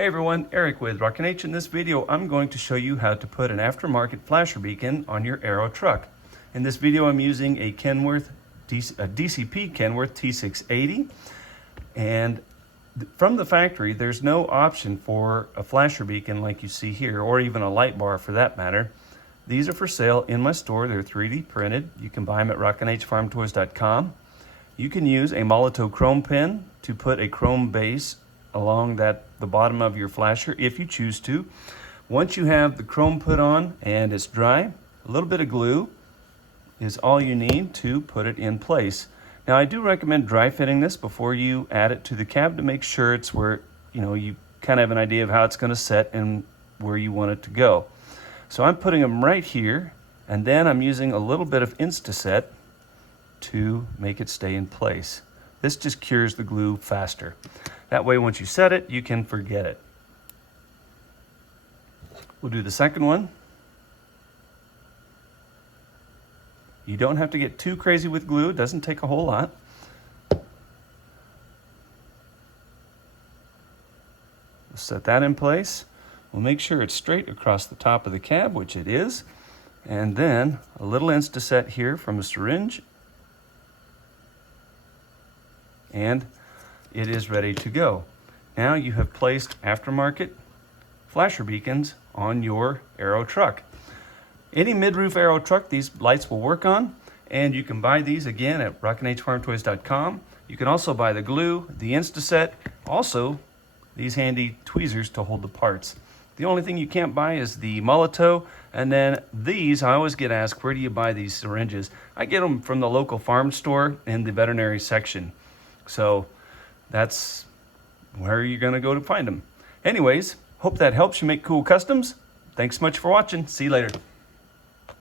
Hey everyone, Eric with Rockin' H. In this video, I'm going to show you how to put an aftermarket flasher beacon on your aero truck. In this video, I'm using a Kenworth, a DCP Kenworth T680. And from the factory, there's no option for a flasher beacon like you see here, or even a light bar for that matter. These are for sale in my store. They're 3D printed. You can buy them at rockinhfarmtoys.com. You can use a Molotov chrome pin to put a chrome base along the bottom of your flasher if you choose to. Once you have the chrome put on and it's dry, a little bit of glue is all you need to put it in place. Now I do recommend dry fitting this before you add it to the cab to make sure it's where you kind of have an idea of how it's going to set and where you want it to go. So I'm putting them right here, and then I'm using a little bit of Insta-Set to make it stay in place. This just cures the glue faster. That way, once you set it, you can forget it. We'll do the second one. You don't have to get too crazy with glue. It doesn't take a whole lot. We'll set that in place. We'll make sure it's straight across the top of the cab, which it is. And then a little Insta-Set here from a syringe. And it is ready to go. Now you have placed aftermarket flasher beacons on your aero truck. Any mid-roof aero truck these lights will work on, and you can buy these again at rockinhfarmtoys.com. You can also buy the glue, the Insta-Set, also these handy tweezers to hold the parts. The only thing you can't buy is the Molotov, and then these, I always get asked, where do you buy these syringes? I get them from the local farm store in the veterinary section. So that's where you're going to go to find them. Anyways, hope that helps you make cool customs. Thanks so much for watching. See you later.